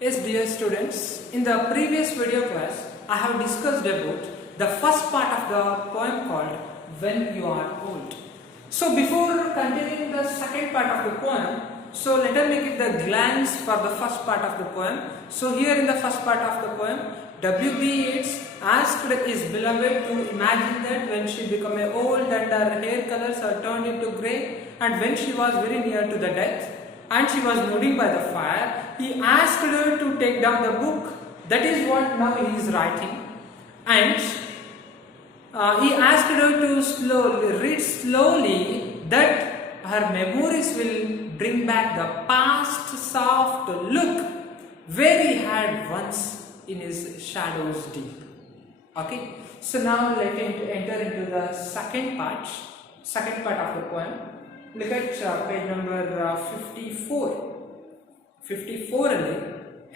Yes, dear students, in the previous video class, I have discussed about the first part of the poem called When You Are Old. So before continuing the second part of the poem, so let us make it the glance for the first part of the poem. So here in the first part of the poem, W.B. Yeats asked his beloved to imagine that when she became old and her hair colors are turned into grey, and when she was very near to the death and she was nodding by the fire, he asked her to take down the book. That is what now he is writing. And he asked her to read slowly that her memories will bring back the past soft look where he had once in his shadows deep. Okay, so now let us enter into the second part of the poem. Look at page number 54. 54 ಅಲ್ಲಿ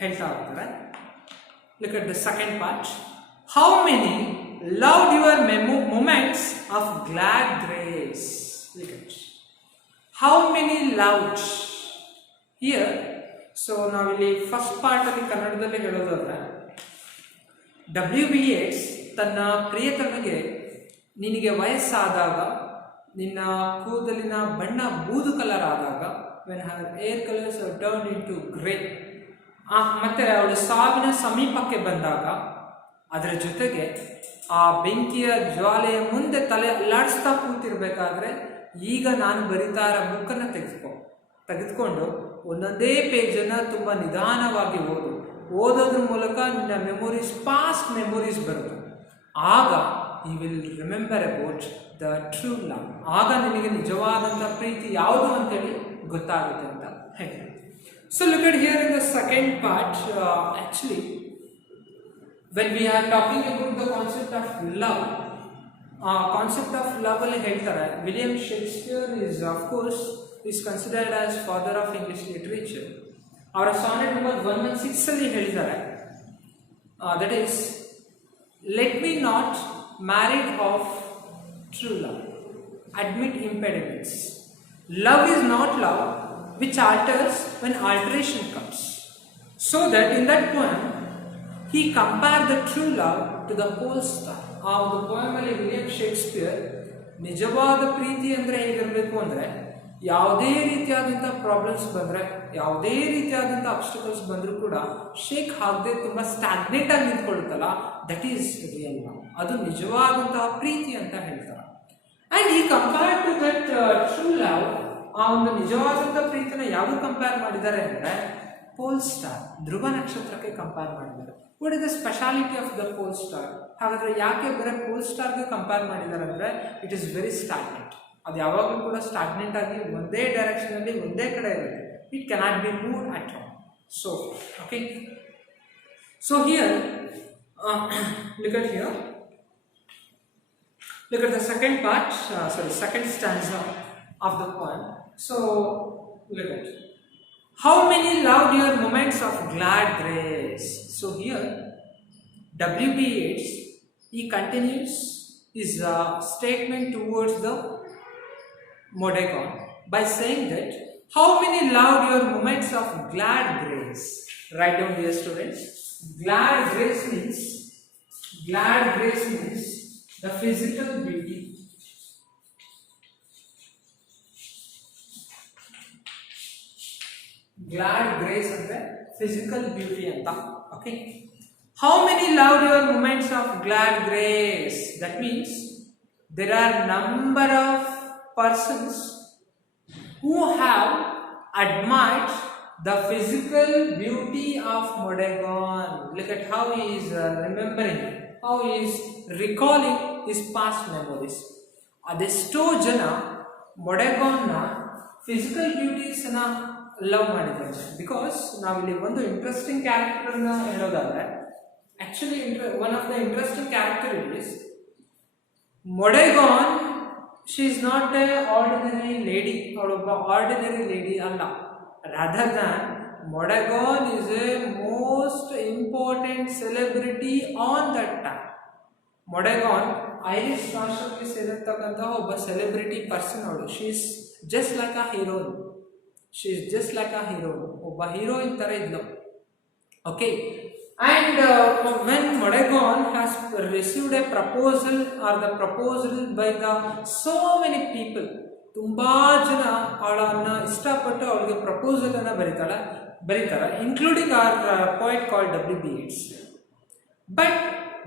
ಹೇಳ್ತಾ ಹೋಗ್ತಾರೆ. Look at the second part. How many loved your moments of glad grace? Look at how many loved here. So ನಾವಿಲ್ಲಿ first part ಅಲ್ಲಿ ಕನ್ನಡದಲ್ಲಿ ಹೇಳೋದಾದ್ರೆ W.B. ತನ್ನ ಪ್ರಿಯತಮೆಗೆ ನಿನಗೆ ವಯಸ್ಸಾದಾಗ, ನಿನ್ನ ಕೂದಲಿನ ಬಣ್ಣ ಬೂದು ಕಲರ್ ಆದಾಗ, when her hair colors are turned into grey, ಮತ್ತೆ ಅವಳು ಸಾವಿನ ಸಮೀಪಕ್ಕೆ ಬಂದಾಗ, ಅದರ ಜೊತೆಗೆ ಆ ಬೆಂಕಿಯ ಜ್ವಾಲೆಯ ಮುಂದೆ ತಲೆ ಅಲ್ಲಾಡಿಸ್ತಾ ಕೂತಿರ್ಬೇಕಾದ್ರೆ, ಈಗ ನಾನು ಬರಿತಾ ಇರೋ ಬುಕ್ಕನ್ನು ತೆಗೆದುಕೊಂಡು ಒಂದೊಂದೇ ಪೇಜನ್ನು ತುಂಬ ನಿಧಾನವಾಗಿ ಓದೋದ್ರ ಮೂಲಕ ನಿನ್ನ ಮೆಮೊರೀಸ್, ಪಾಸ್ಟ್ ಮೆಮೊರೀಸ್ ಬರುತ್ತೆ. ಆಗ you will remember about the true love. ಆಗ ನಿನಗೆ ನಿಜವಾದಂಥ ಪ್ರೀತಿ ಯಾವುದು ಅಂತೇಳಿ ಗೊತ್ತಾಗುತ್ತೆ ಅಂತ ಹೇಳಿ. So look at here in the second part. Actually when we are talking about the concept of love, concept of love ಅಲ್ಲಿ ಹೇಳ್ತಾರೆ, William Shakespeare is of course is considered as father of English literature. ಅವರ sonnet number 116 ಅಲ್ಲಿ ಹೇಳಿದ್ದಾರೆ, that is, let me not married of true love, admit impediments. Love is not love which alters when alteration comes. So that in that poem he compared the true love to the pole star. ಆ ಒಂದು poem ಅಲ್ಲಿ William Shakespeare ನಿಜವಾದ ಪ್ರೀತಿ ಅಂದರೆ ಹೇಗಿರಬೇಕು ಅಂದರೆ, ಯಾವುದೇ ರೀತಿಯಾದಂಥ ಪ್ರಾಬ್ಲಮ್ಸ್ ಬಂದರೆ, ಯಾವುದೇ ರೀತಿಯಾದಂಥ ಅಬ್ಸ್ಟಿಕಲ್ಸ್ ಬಂದರೂ ಕೂಡ ಶೇಕ್ ಆಗದೆ ತುಂಬ ಸ್ಟಾಗ್ನೇಟ್ ಆಗಿ ನಿಂತ್ಕೊಳ್ಳುತ್ತಲ್ಲ, ದಟ್ ಈಸ್ ರಿಯಲ್ ಲವ್. ಅದು ನಿಜವಾದಂತಹ ಪ್ರೀತಿ ಅಂತ ಹೇಳ್ತಾರೆ. ಆ್ಯಂಡ್ ಈ compare to that true love, ಆ ಒಂದು ನಿಜವಾದಂಥ ಪ್ರೀತಿನ ಯಾವುದು ಕಂಪೇರ್ ಮಾಡಿದ್ದಾರೆ ಅಂದರೆ ಪೋಲ್ ಸ್ಟಾರ್, ಧ್ರುವ ನಕ್ಷತ್ರಕ್ಕೆ ಕಂಪೇರ್ ಮಾಡಿದ್ದಾರೆ. What is the speciality of the pole star? ಹಾಗಾದರೆ ಯಾಕೆ ಬರೀ ಪೋಲ್ ಸ್ಟಾರ್ಗೆ ಕಂಪೇರ್ ಮಾಡಿದ್ದಾರೆ ಅಂದರೆ, ಇಟ್ ಈಸ್ ವೆರಿ ಸ್ಟಾಗ್ನೆಂಟ್. ಅದು ಯಾವಾಗಲೂ ಕೂಡ ಸ್ಟಾಗ್ನೆಂಟ್ ಆಗಿ ಒಂದೇ ಡೈರೆಕ್ಷನಲ್ಲಿ ಒಂದೇ ಕಡೆ ಇರುತ್ತೆ. It cannot be move at all. So okay, so here look at here, look at the second part, second stanza of the poem. So look at how many loved your moments of glad grace. So here W.B. Yeats, he continues his statement towards the Mondragon by saying that how many loved your moments of glad grace. Write down, dear students. Glad grace means the physical beauty. Glad grace ಅಂದ್ರೆ physical beauty ಅಂತ. Okay, how many loved your moments of glad grace? That means there are number of persons who have admired the physical beauty of Mondragon. Look at how he is remembering, how he is recalling his past memories. ಅದೆಷ್ಟೋ ಜನ ಮೊಡೆಗಾನ್ನ physical ಬ್ಯೂಟೀಸ್ನ love ಮಾಡಿದ್ದಾರೆ. Because ನಾವಿಲ್ಲಿ ಒಂದು interesting ಕ್ಯಾರೆಕ್ಟರ್ನ ಹೇಳೋದಾದ್ರೆ, actually one of the interesting character is Maud Gonne. She is not a ordinary lady, ಅವಳೊಬ್ಬ ಆರ್ಡಿನರಿ ಲೇಡಿ ಅಲ್ಲ. rather than Mondragon is a most important celebrity on that time. Mondragon Irish ರಾಷ್ಟ್ರಕ್ಕೆ ಸೇರಿರ್ತಕ್ಕಂತಹ ಒಬ್ಬ celebrity person ಅವಳು. She is just like a heroine, ಒಬ್ಬ ಹೀರೋಯಿನ್ ಥರ ಇದ್ಲು. Okay, and when Modegon has received a proposal or the proposal by the so many people, ತುಂಬಾ ಜನ ಅವಳನ್ನ ಇಷ್ಟಪಟ್ಟು ಅವಳಿಗೆ ಪ್ರಪೋಸಲ್ ಅನ್ನ ಬರೀತಾರೆ, including our poet called W.B. Yeats. But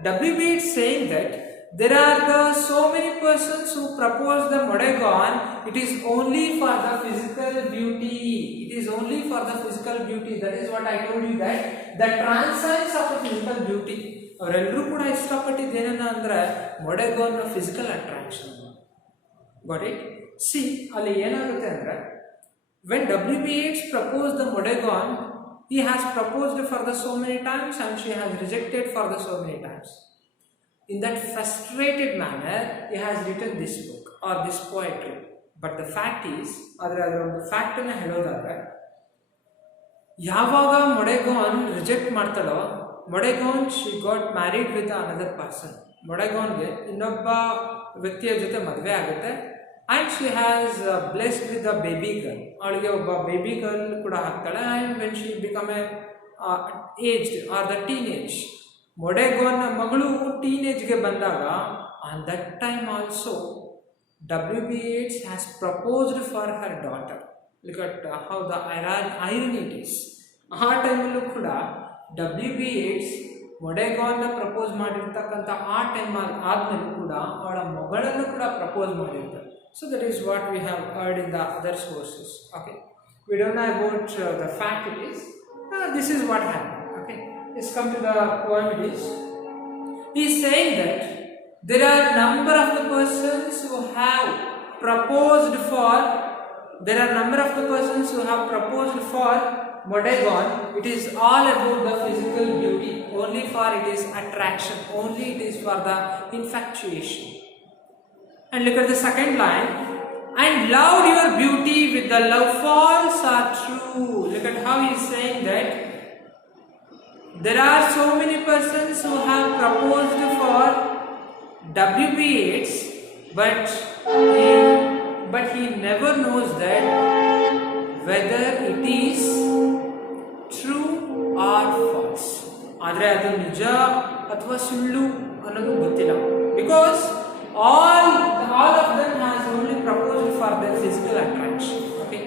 W.B. Yeats saying that there are so many persons who propose the Modegon. It is only for the physical beauty. It is only for the physical beauty. That is what I told you, that the transience of the physical beauty. ಅವರೆಲ್ಲರೂ ಕೂಡ ಇಷ್ಟಪಟ್ಟಿದ್ದೇನ ಅಂದ್ರೆ Maud Gonne physical attraction. Got it? See ಅಲ್ಲಿ ಏನಾಗುತ್ತೆ ಅಂದ್ರೆ when W.B. Yeats proposed the Modegon, he has proposed for the so many times and she has rejected for the so many times. In that frustrated manner, he has written this book or this poetry. But the fact is, adra fact na helodadre, yavaga Modegon reject ಮಾಡ್ತಾಳೋ, Modegon she got married with another person. Modegon ಗೆ ಇನ್ನೊಬ್ಬ ವ್ಯಕ್ತಿಯ ಜೊತೆ ಮದುವೆ ಆಗುತ್ತೆ. And she has blessed with a baby girl. ಅವಳಿಗೆ ಒಬ್ಬ baby girl ಕೂಡ ಆಗ್ತಾಳೆ. And when she become aged or the teenage, ಮೊಡೆಗಾನ್ ಮಗಳು ಟೀನೇಜ್ಗೆ ಬಂದಾಗ, on that time also W.B. Yeats has proposed for her daughter. Look at how the irony it is. ಆ ಟೈಮಲ್ಲೂ ಕೂಡ W.B. Yeats ಮೊಡೆಗಾನ್ನ ಪ್ರಪೋಸ್ ಮಾಡಿರ್ತಕ್ಕಂಥ ಆ ಟೈಮ್ ಆದ್ಮೇಲೆ ಕೂಡ ಅವಳ ಮಗಳನ್ನು ಕೂಡ ಪ್ರಪೋಸ್ ಮಾಡಿರ್ತಾರೆ. So that is what we have heard in the other sources. Okay, we don't know about the fact it is. This is what happened. Okay, let's come to the poem. It is, he is saying that there are number of the persons who have proposed for. There are number of the persons who have proposed for Modegon. It is all about the physical beauty. Only for it is attraction. Only it is for the infatuation. And look at the second line. And loved your beauty with the love false or true. Look at how he is saying that there are so many persons who have proposed for W.B. Yeats, but he never knows that whether it is true or false. ಆದರೆ ಅದು ನಿಜ ಅಥವಾ ಸುಳ್ಳು ಅನ್ನೋದು ಗೊತ್ತಿಲ್ಲ. Because all of them has only proposed for their physical attraction. Okay,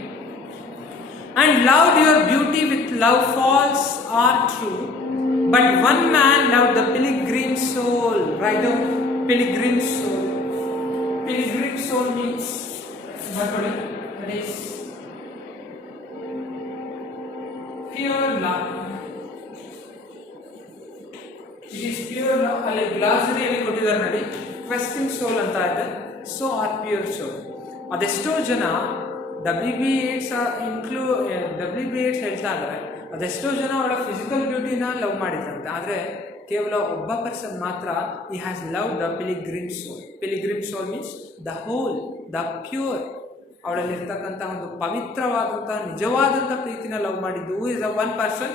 and loved your beauty with love false or true, but one man loved the pilgrim soul. Write down pilgrim soul. Pilgrim soul means that is pure love. It is pure love. ಅಲ್ಲಿ ಗ್ಲಾಸರಿಯಲ್ಲಿ ಕೊಟ್ಟಿದ್ದಾರೆ ನೋಡಿ, ಕ್ವೆಸ್ಟಿಂಗ್ soul ಅಂತ ಇದೆ. So our pure soul. ಅದೆಷ್ಟೋ ಜನ W.B. Yeats ಹೇಳ್ತಾ ಇದ್ದಾರೆ, ಅದೆಷ್ಟೋ ಜನ ಅವಳ ಫಿಸಿಕಲ್ ಬ್ಯೂಟಿನ ಲವ್ ಮಾಡಿದ್ರಂತೆ. ಆದರೆ ಕೇವಲ ಒಬ್ಬ ಪರ್ಸನ್ ಮಾತ್ರ he has loved the pilgrim soul. Pilgrim soul means the whole, the pure. ಅವಳಲ್ಲಿರ್ತಕ್ಕಂಥ ಒಂದು ಪವಿತ್ರವಾದಂಥ ನಿಜವಾದಂಥ ಪ್ರೀತಿನ ಲವ್ ಮಾಡಿದ್ದು who is the one person,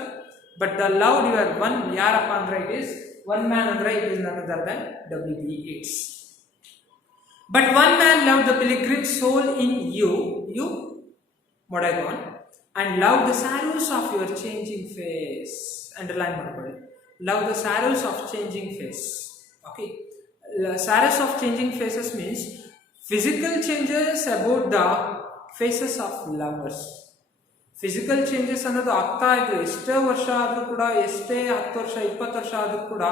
but the loved you are one. ಯಾರಪ್ಪ ಅಂದ್ರೆ it is one man ಅಂದ್ರೆ it is none other than W.B. Yeats. But one man loved the pilgrim soul in you Modegon, and loved the sorrows of your changing face. Underline ಮಾಡ್ಕೊಳ್ಳಿ, love the sorrows of changing face. Okay, sorrows of changing faces means physical changes about the faces of lovers. Physical changes ಅನ್ನೋದು ಆಗ್ತಾ ಇದ್ರು. ಎಷ್ಟೇ ವರ್ಷ ಆದರೂ ಕೂಡ, ಎಷ್ಟೇ 10 ವರ್ಷ 20 ವರ್ಷ ಆದರೂ ಕೂಡ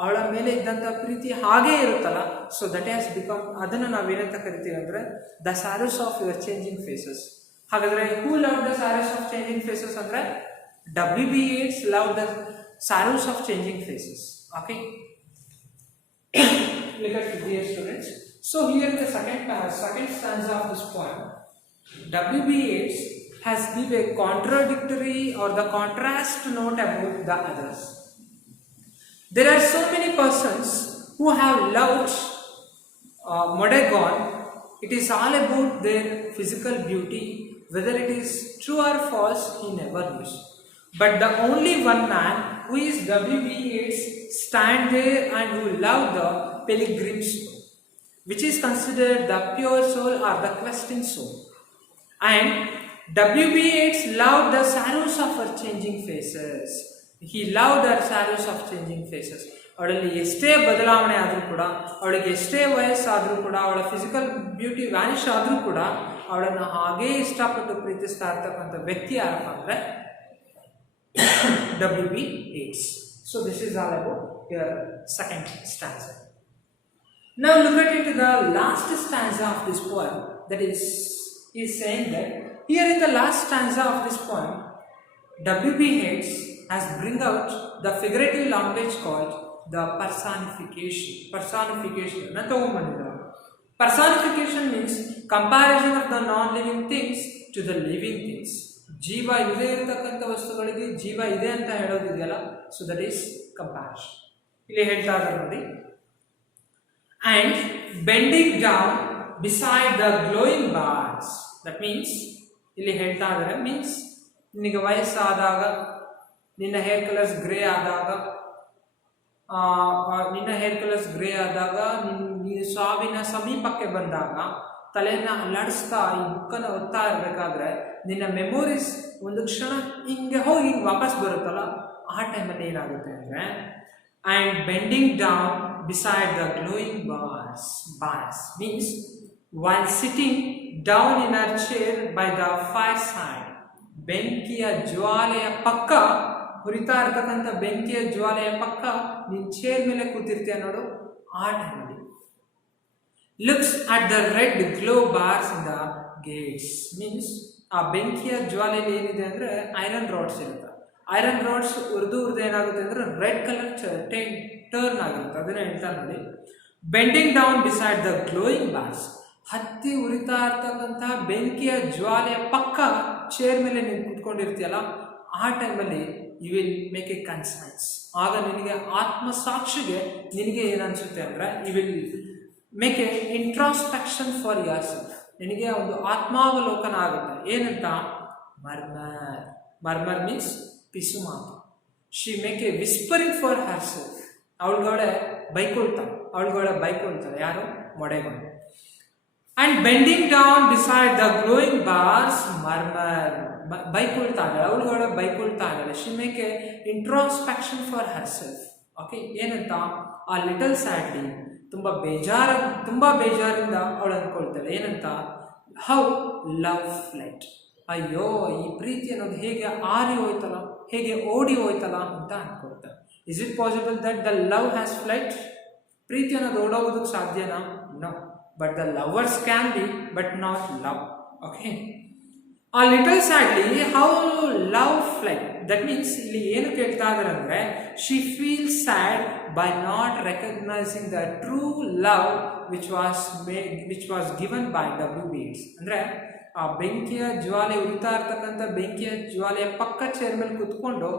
ಅವಳ ಮೇಲೆ ಇದ್ದಂಥ ಪ್ರೀತಿ ಹಾಗೇ ಇರುತ್ತಲ್ಲ. ಸೊ ದಟ್ ಹ್ಯಾಸ್ ಬಿಕಮ್, ಅದನ್ನು ನಾವೇನಂತ ಕರಿತೀವಿ ಅಂದರೆ the sorrows of your changing faces. ಹಾಗಾದರೆ who love the sorrows of changing faces ಅಂದರೆ W.B. Yeats love the sorrows of changing faces. Okay, look at dear students. So here the second stanza of this poem, W.B. Yeats has given a contradictory or the contrast note about the others. There are so many persons who have loved Modegon. It is all about their physical beauty. Whether it is true or false, he never knows. But the only one man, who is W.B. Yeats, stand there and who love the pilgrim soul, which is considered the pure soul or the questing soul. And W.B. Yeats loved the sorrows of her changing faces. he loved her shadows of changing faces. ಅವಳಲ್ಲಿ ಎಷ್ಟೇ ಬದಲಾವಣೆ ಆದರೂ ಕೂಡ, ಅವಳಿಗೆ ಎಷ್ಟೇ ವಯಸ್ಸಾದರೂ ಕೂಡ, ಅವಳ ಫಿಸಿಕಲ್ ಬ್ಯೂಟಿ ವ್ಯಾನಿಷ್ ಆದರೂ ಕೂಡ ಅವಳನ್ನು ಹಾಗೇ ಇಷ್ಟಪಟ್ಟು ಪ್ರೀತಿಸ್ತಾ ಇರ್ತಕ್ಕಂಥ ವ್ಯಕ್ತಿ ಯಾರಪ್ಪ ಅಂದರೆ WB Yeats. So this is all about your second stanza. Now look at it, the last stanza of this poem, that is saying that here in the last stanza of this poem, WB Yeats has bring out the figurative language called the personification. Personification means comparison of the non-living things to the living things. ಜೀವ ಇಲ್ಲದೆ ಇರತಕ್ಕಂಥ ವಸ್ತುಗಳಿಗೆ ಜೀವ ಇದೆ ಅಂತ ಹೇಳೋದಿದೆಯಲ್ಲ, so that is comparison. ಇಲ್ಲಿ ಹೇಳ್ತಾ ಇದ್ದಾರೆ ನೋಡಿ, and bending down beside the glowing bars. That means ಇಲ್ಲಿ ಹೇಳ್ತಾ ಇದ್ದಾರೆ, ಮೀನ್ಸ್ ನಿನಗೆ ವಯಸ್ಸಾದಾಗ, ನಿನ್ನ ಹೇರ್ ಕಲರ್ಸ್ ಗ್ರೇ ಆದಾಗ, ನೀನು ಸಾವಿನ ಸಮೀಪಕ್ಕೆ ಬಂದಾಗ, ತಲೆಯನ್ನು ಅಲ್ಲಾಡಿಸ್ತಾ ಈ ಬುಕ್ಕನ್ನು ಓದ್ತಾ ಇರಬೇಕಾದ್ರೆ ನಿನ್ನ ಮೆಮೊರೀಸ್ ಒಂದು ಕ್ಷಣ ಹಿಂಗೆ ಹೋಗಿ ವಾಪಸ್ ಬರುತ್ತಲ್ಲ, ಆ ಟೈಮಲ್ಲಿ ಏನಾಗುತ್ತೆ ಅಂದರೆ, and bending down beside the glowing bars means while sitting down in her chair by the fireside. ಬೆಂಕಿಯ ಜ್ವಾಲೆಯ ಪಕ್ಕ, ಹುರಿತಾ ಇರ್ತಕ್ಕಂಥ ಬೆಂಕಿಯ ಜ್ವಾಲೆಯ ಪಕ್ಕ ನಿನ್ನ ಚೇರ್ ಮೇಲೆ ಕೂತಿರ್ತೀಯ ನೋಡು, ಆ ಟೈಮಲ್ಲಿ looks at the red glow bars in the Gates means ಆ ಬೆಂಕಿಯ ಜ್ವಾಲೆಯಲ್ಲಿ ಏನಿದೆ ಅಂದರೆ ಐರನ್ ರಾಡ್ಸ್ ಇರುತ್ತೆ. ಐರನ್ ರಾಡ್ಸ್ ಉರಿದು ಏನಾಗುತ್ತೆ ಅಂದರೆ ರೆಡ್ ಕಲರ್ ಟರ್ನ್ ಆಗುತ್ತೆ. ಅದನ್ನೇ ಹೇಳ್ತಾ ನೋಡಿ, bending down beside the glowing bars. ಹತ್ತಿ ಉರಿತಾ ಇರ್ತಕ್ಕಂಥ ಬೆಂಕಿಯ ಜ್ವಾಲೆಯ ಪಕ್ಕ ಚೇರ್ ಮೇಲೆ ನೀನು ಕುತ್ಕೊಂಡಿರ್ತೀಯಲ್ಲ, ಆ ಟೈಮಲ್ಲಿ you will make a conscience. ಆಗ ನಿನಗೆ ಆತ್ಮಸಾಕ್ಷಿಗೆ ನಿನಗೆ ಏನನ್ಸುತ್ತೆ ಅಂದರೆ, you will make a introspection for yourself. ನಿನಗೆ ಒಂದು ಆತ್ಮಾವಲೋಕನ ಆಗುತ್ತೆ. ಏನಂತ? ಮರ್ಮರ್ ಮೀನ್ಸ್ ಪಿಸು ಮಾತು. She make a whispering for herself. ಅವಳುಗಳೇ ಬೈಕೊಳ್ತಾಳೆ. ಯಾರು? ಮೊಡೆಗೊಂಡು. And bending down beside the glowing bars, murmur. ಬೈಕೊಳ್ತಾಳೆ. She make a introspection for herself. Okay, ಏನಂತ? ಆ ಲಿಟಲ್ ಸ್ಯಾಡ್ಲಿ, ತುಂಬ ಬೇಜಾರಿಂದ ಅವಳು ಅಂದ್ಕೊಳ್ತಾಳೆ. ಏನಂತ? How love flight. ಅಯ್ಯೋ, ಈ ಪ್ರೀತಿ ಅನ್ನೋದು ಹೇಗೆ ಆರಿ ಹೋಯ್ತಲ್ಲ, ಹೇಗೆ ಓಡಿ ಹೋಯ್ತಲ್ಲ ಅಂತ ಅಂದ್ಕೊಳ್ತಾಳೆ. Is it possible that the love has flight? ಪ್ರೀತಿ ಅನ್ನೋದು ಓಡೋಗೋದಕ್ಕೆ ಸಾಧ್ಯನಾ? No. But the lovers can be, but not love. Okay. A little sadly, how love fled. That means ಇಲ್ಲಿ ಏನು ಕೇಳ್ತಾ ಇದ್ದಾರೆ ಅಂದರೆ, she feels sad by not recognizing the true love which was given by WB Yeats. ಅಂದರೆ ಆ ಬೆಂಕಿಯ ಜ್ವಾಲೆ ಉರಿತಾ ಇರ್ತಕ್ಕಂಥ ಬೆಂಕಿಯ ಜ್ವಾಲೆಯ ಪಕ್ಕ ಚೇರ್ ಮೇಲೆ ಕುತ್ಕೊಂಡು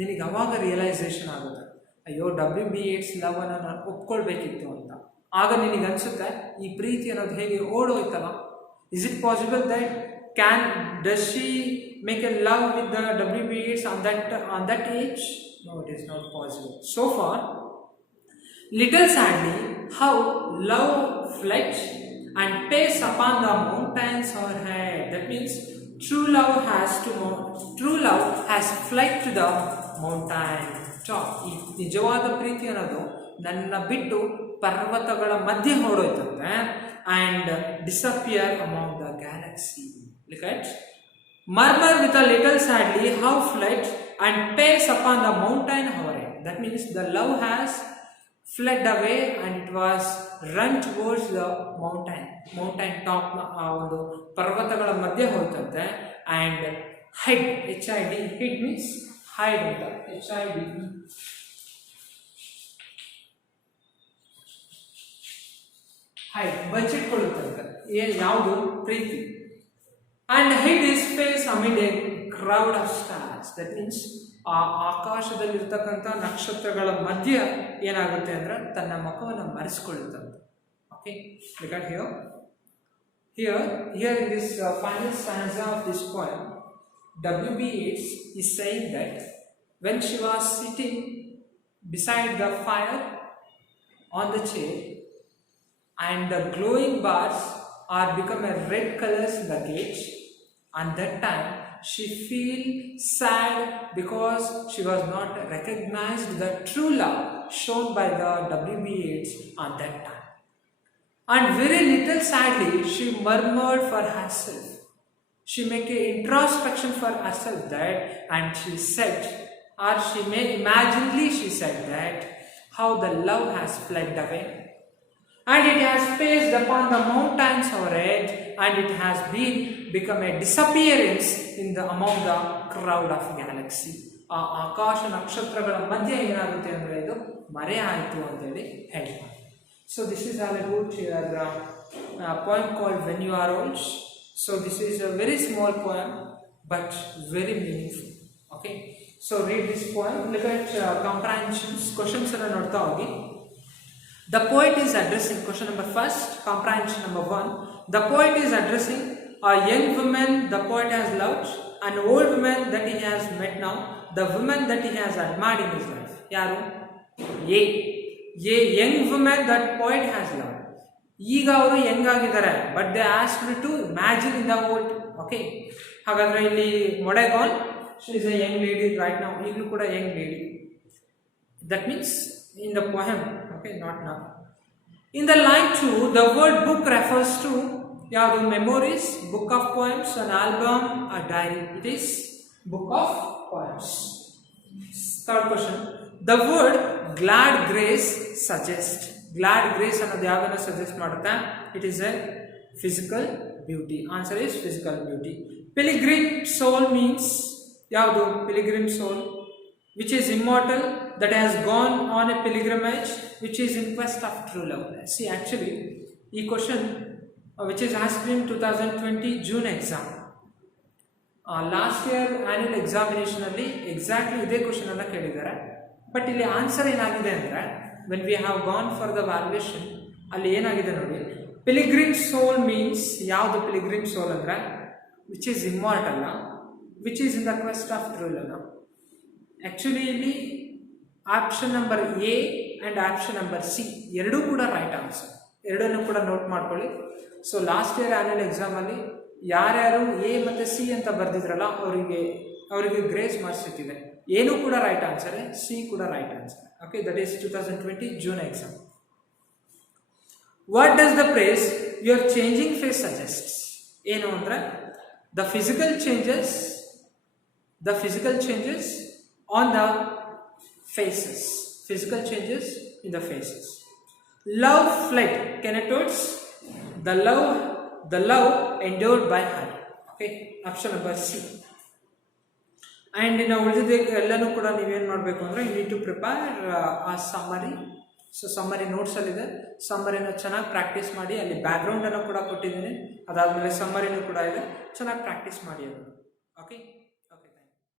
ನಿನಗೆ ಅವಾಗ ರಿಯಲೈಸೇಷನ್ ಆಗುತ್ತೆ, ಅಯ್ಯೋ WB Yeats ಲವ್ ಅನ್ನು ನಾನು ಒಪ್ಕೊಳ್ಬೇಕಿತ್ತು ಅಂತ. ಆಗ ನಿನಗೆ ಅನಿಸುತ್ತೆ ಈ ಪ್ರೀತಿ ಅನ್ನೋದು ಹೇಗೆ ಓಡೋಯ್ತಲ್ಲ. Is it possible that does she make a love with the WB Yeats on that age? No, it is not possible. So far, little sadly, how love fled and pace upon the mountains overhead. That means true love has fled to the mountain top. ಈ ನಿಜವಾದ ಪ್ರೀತಿ ಅನ್ನೋದು ನನ್ನ ಬಿಟ್ಟು ಪರ್ವತಗಳ ಮಧ್ಯೆ ಹೊರಡೋಯ್ತಂತೆ. And disappear among the galaxy. Look at murmur with a little sadly how fled and pace upon the mountain overhead. That means the love has fled away and it was run towards the mountain top. ಒಂದು ಪರ್ವತಗಳ ಮಧ್ಯೆ ಹೋಯ್ತಂತೆ. And hid, HID, hid means hide ಅಂತ, HID. ಬಚ್ಚಿಟ್ಕೊಳ್ಳುತ್ತಂತೆ. ಯಾವುದು? ಪ್ರೀತಿ. And hid his face amid a crowd of stars. That means ಆ ಆಕಾಶದಲ್ಲಿರ್ತಕ್ಕಂಥ ನಕ್ಷತ್ರಗಳ ಮಧ್ಯೆ ಏನಾಗುತ್ತೆ ಅಂದರೆ ತನ್ನ ಮುಖವನ್ನು ಮರೆಸ್ಕೊಳ್ಳುತ್ತಂತೆ. Okay, because here in this final stanza of this poem, WB Yeats is saying that when she was sitting beside the fire on the chair, and the glowing bars are become a red colors in the gauge, and that time She feel sad because she was not recognized the true love shown by the WB-AIDS at that time. And very little sadly, she murmured for herself. She make an introspection for herself that, and she said, or she may imaginally she said that, how the love has fled away, and it has paced upon the mountains overhead, and it has become a disappearance in the among the crowd of galaxy. ಆ ಆಕಾಶ ನಕ್ಷತ್ರಗಳ ಮಧ್ಯೆ ಏನಾಗುತ್ತೆ ಅಂದರೆ ಇದು ಮರೆ ಆಯಿತು ಅಂತೇಳಿ ಹೇಳ್ತಾರೆ. So this is all about your poem called When You Are Old. So this is a very small poem but very meaningful. Okay, so read this poem. Look at comprehensions. Questions are not hogi. The poet is addressing, question number first, comprehension number 1. The poet is addressing a young woman the poet has loved, an old woman that he has met now, the woman that he has admired in his life. Yaru? A young woman that poet has loved. ಈಗ ಅವರು young ಆಗಿದ್ದಾರೆ, but they asked to imagine in the old. Okay, ಹಾಗಾದ್ರೆ ಇಲ್ಲಿ Maud Gonne she is a young lady right now, ಈಗಲೂ ಕೂಡ young lady. That means in the poem, okay, not now. In the line 2, the word book refers to ಯಾವುದು? Memories, book of poems, an album, a diary. It is book of poems. Third question, the word glad grace suggest. Glad grace ಅನ್ನೋದು ಯಾವುದನ್ನು ಸಜೆಸ್ಟ್ ಮಾಡುತ್ತಾ? It is a physical beauty. Answer is physical beauty. Pilgrim soul means ಯಾವುದು? Pilgrim soul which is immortal, that has gone on a pilgrimage, which is in quest of true love. See actually ಈ question which is asked in 2020 June exam. Last year annual ಎಕ್ಸಾಮಿನೇಷನಲ್ಲಿ exactly ಇದೇ question ಅನ್ನು ಕೇಳಿದ್ದಾರೆ. ಬಟ್ ಇಲ್ಲಿ ಆನ್ಸರ್ ಏನಾಗಿದೆ ಅಂದರೆ, when we have gone for the valuation, ಅಲ್ಲಿ ಏನಾಗಿದೆ ನೋಡಿ, ಪಿಲಿಗ್ರಿಮ್ ಸೋಲ್ ಮೀನ್ಸ್ ಯಾವುದು? ಪಿಲಿಗ್ರಿಮ್ ಸೋಲ್ ಅಂದರೆ which is immortal, which is in the quest of true love. Actually ಇಲ್ಲಿ option number A and option number C ಎರಡೂ ಕೂಡ right answer. ಎರಡನ್ನೂ ಕೂಡ ನೋಟ್ ಮಾಡ್ಕೊಳ್ಳಿ. ಸೊ ಲಾಸ್ಟ್ ಇಯರ್ ಆ್ಯನ್ಯುವಲ್ ಎಕ್ಸಾಮಲ್ಲಿ ಯಾರ್ಯಾರು ಎ ಮತ್ತು ಸಿ ಅಂತ ಬರೆದಿದ್ರಲ್ಲ ಅವರಿಗೆ ಗ್ರೇಸ್ ಮಾರ್ಕ್ಸ್ ಸಿಕ್ಕಿದೆ. ಏನೂ ಕೂಡ ರೈಟ್ ಆನ್ಸರ್, ಸಿ ಕೂಡ right answer. Okay, that is 2020 June exam. What does the phrase your changing face suggests? ಏನು ಅಂದರೆ the physical changes on the faces. Physical changes in the faces. Love fled connects the love endured by her. Okay, option number C. And ಇನ್ನು ಉಳಿದಿದ್ದ ಎಲ್ಲನೂ ಕೂಡ ನೀವೇನು ಮಾಡಬೇಕು ಅಂದರೆ you need to prepare ಆ ಸಮ್ಮರಿ. ಸೊ ಸಮ್ಮರಿ ನೋಟ್ಸಲ್ಲಿದೆ, ಸಮ್ಮರಿನ ಚೆನ್ನಾಗಿ ಪ್ರಾಕ್ಟೀಸ್ ಮಾಡಿ. ಅಲ್ಲಿ ಬ್ಯಾಕ್ಗ್ರೌಂಡನ್ನು ಕೂಡ ಕೊಟ್ಟಿದ್ದೀನಿ, ಅದಾದಮೇಲೆ ಸಮ್ಮರಿನೂ ಕೂಡ ಇದೆ, ಚೆನ್ನಾಗಿ ಪ್ರಾಕ್ಟೀಸ್ ಮಾಡಿ ಅದನ್ನು. ಓಕೆ.